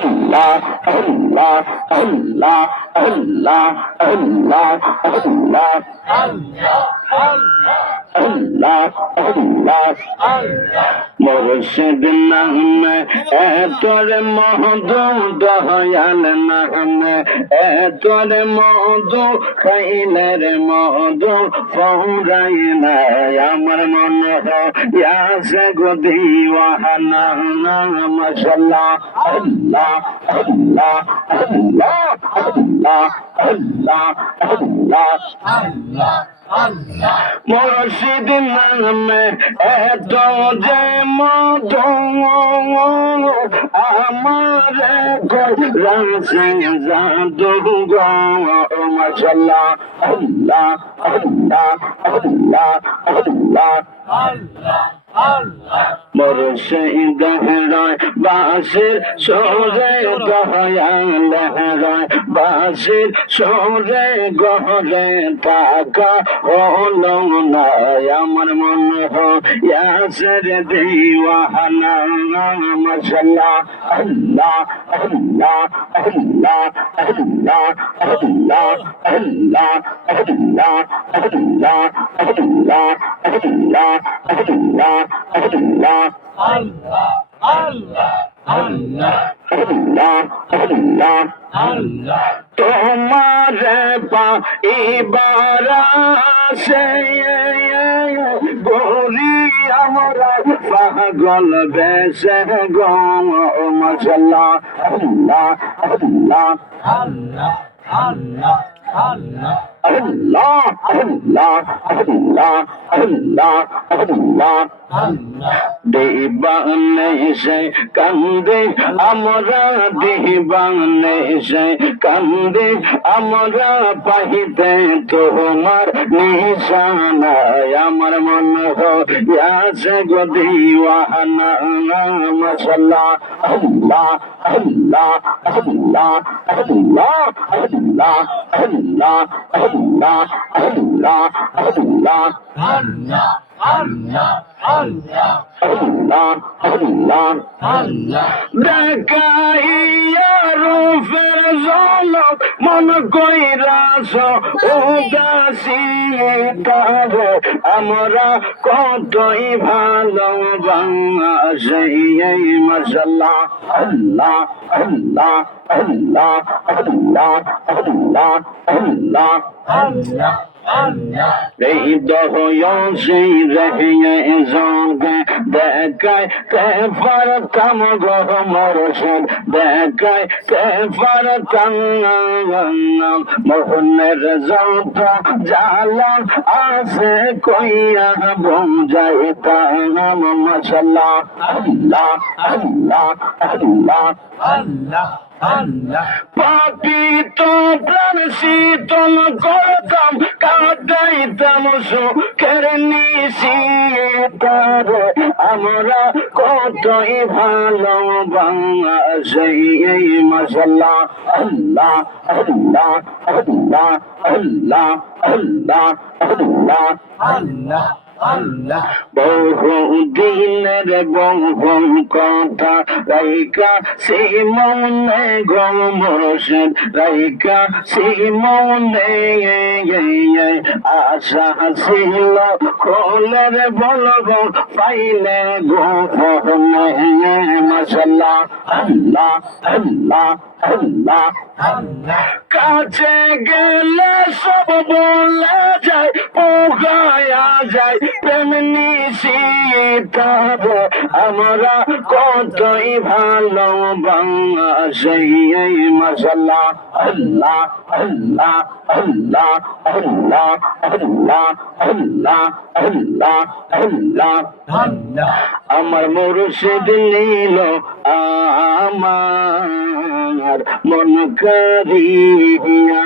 Allah, Allah, Allah, Allah, Allah, Allah, Allah, Allah, মুর্শিদ নামে এতরে মধু দয়াল নামে এতরে মধু খাইলে রে মধু ফৌরাই নাই আমার মনে হয় গো দিওয়ানা মাশাআল্লাহ আল্লাহ আল্লাহ আল্লাহ আল্লাহ আল্লাহ আল্লাহ আল্লাহ মুর্শিদ নামে এত যে মধু আমার রাসে জাদু গো মাশাআল্লাহ আল্লাহ আল্লাহ আল্লাহ আল্লাহ আল্লাহ মুর্শিদ হরায় বাসির সোরে দয়াল হরায় বাসির সোরে গহরে টাকা হলো না আমার মন ইয়াসের দিওয়ানা মাশাআল্লাহ আল্লাহ আল্লাহ আল্লাহ আল্লাহ আল্লাহ আল্লাহ আল্লাহ আল্লাহ আল্লাহ আল্লাহ আল্লাহ আল্লাহ আল্লাহ আল্লাহ আল্লাহ আল্লাহ আল্লাহ আল্লাহ তোমার পাইবার সে গোরি আমরা পাগল বেশে গো মাশাআল্লাহ আল্লাহ আল্লাহ আল্লাহ আল্লাহ আল্লাহ Allah, Allah, Allah, Allah, Allah, Allah. Dibane se kande amra dibane se kande amra pahite tomar nishana amar mon ho ya se go diwana mashallah Allah, Allah, Allah, Allah, Allah, Allah, Allah, Allah, Allah, Allah, Allah, Allah, Allah, Allah, Allah. Dekai rufel zolok mon koiraso udasi tare amra kotoi bhalobasei mashallah Allah, Allah, Allah, Allah, Allah, Allah, Allah. এই দহয়সি রহিয়ে জগে দেখায় কে পারতাম গো মুর্শিদ দেখায় কে পারতাম মোহনের যত জ্বালা আছে কইয়া বুঝাইতাম মাশাআল্লাহ আল্লাহ আল্লাহ আল্লাহ আল্লাহ আল্লাহ পাপি তো প্রাণ শীতল করতাম কাটাইতাম সুখের নিশি তারে আমরা কতই ভালোবাসি মাশাআল্লাহ আল্লাহ আল্লাহ আল্লাহ আল্লাহ আল্লাহ আল্লাহ আল্লাহ Allah বহু দিনের বহু কথা রাইকা সেই মনে গো মুর্শিদ রাইকা সেই মনে আশা ছিল খোলের বলবো পাইলে গো মাশাআল্লাহ আল্লাহ আল্লাহ আল্লাহ আল্লাহ কাছে গেলে সব বলা যায় পোগায়া যায় তেমনি সীতারে আমরা কতই ভালোবাসি মাশাআল্লাহ আল্লাহ আল্লাহ আল্লাহ আল্লাহ আল্লাহ আল্লাহ আল্লাহ আল্লাহ আল্লাহ আমার মুর্শিদ নীল আমার মন করিয়া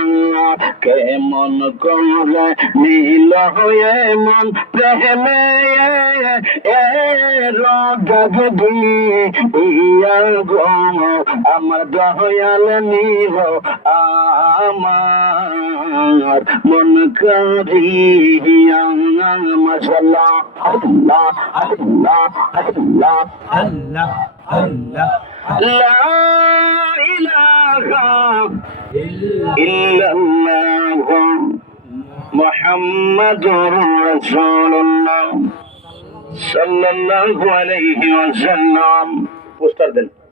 কেমন করে নীল হয়ে মন প্রেমে ইয়া গো আমার দয়াল নীল আমার মন করিয়া মাশাআল্লাহ আল্লাহ আল্লাহ আল্লাহ আল্লাহ আল্লাহ ইল্লাল্লাহু মুহাম্মাদুর রাসূলুল্লাহ সাল্লাল্লাহু আলাইহি ওয়াসাল্লাম। পোস্টার দেন।